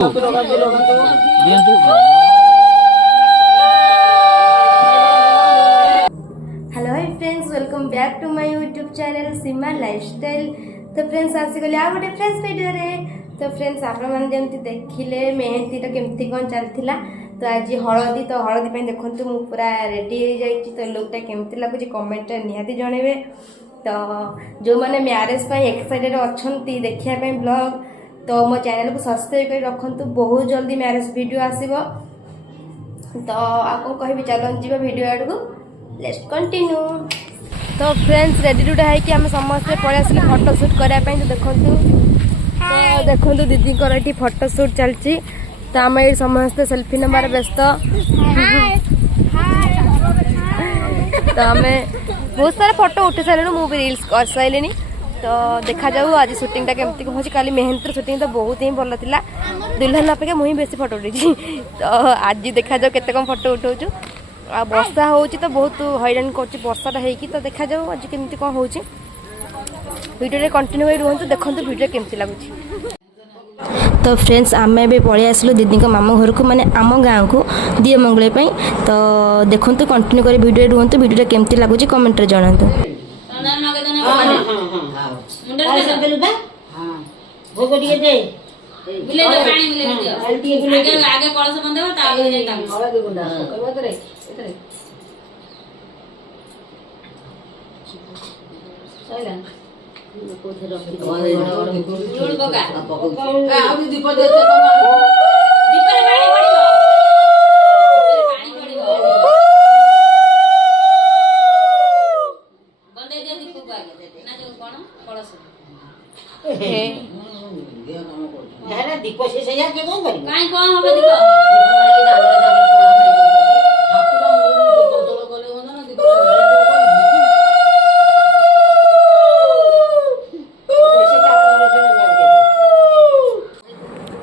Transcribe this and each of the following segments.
Hello hi friends, welcome back to my YouTube channel Seema lifestyle. तो friends आसीगली आ गोटे फ्रेश वीडियो रे। तो फ्रेंड्स आपण माने जेमति देखिले मेहंदी तो केमति कोन चलथिला। तो आज हळदी पे देखंतु मु पूरा रेडी हो जाइछि। तो लुकटा केमति लागुछि कमेंट निहाती जणेबे। तो जो माने मैरिज पे एक्साइटेड अछंती देखिया पे ब्लॉग, तो मो चैनल को सब्सक्राइब कर रखंतु। बहुत जल्दी मैरिज वीडियो आसीबो। तो आपको कहबी चलो जीवा वीडियो आडको, लेट्स कंटिन्यू। तो फ्रेंड्स रेडी टूडा है कि आम समस्ते पड़े आसिले फोटो शूट करने। तो देखु दीदी को ये फोटो शूट चलती। तो आम ये समस्ते सेल्फी नंबर व्यस्त। तो आम बहुत सारा फोटो उठे सारे, मुझे रील्स कर सारे। तो देखा जाऊ आज शूटिंगटा केमती कौन। काली मेहंदी शूटिंग तो बहुत ही भल था। दुल्हन अपेक्षा मुझे बेसी फोटो उठी। तो आज देखा जाऊ केते कम फोटो उठाऊँ। आ वर्षा हो तो बहुत हैरान कर वर्षाटा होगी। तो देखा जाऊ आज केमती कौन हो। वीडियो कंटिन्यू हो रुहतु, देखो वीडियो केमती लगुच। तो फ्रेंड्स आम ए पलि आसलु दीदी मामू घर को, माने आम गाँव को दिए मंगले। तो देखो कंटिन्यू कर वीडियो रुहतु। वीडियो केमती लगुच कमेंट जनातु। दीप से सही के कौन करी काई कौन होबे दीप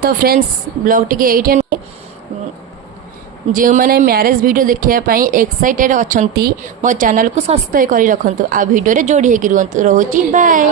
तो फ्रेंड्स ब्लॉग टी एट जो मैंने मैरिज वीडियो देखापी एक्साइटेड अच्छा मो चैनल को सब्सक्राइब कर रखु। आ वीडियो रे जोड़ी होगी रुहतु। रोची बाय।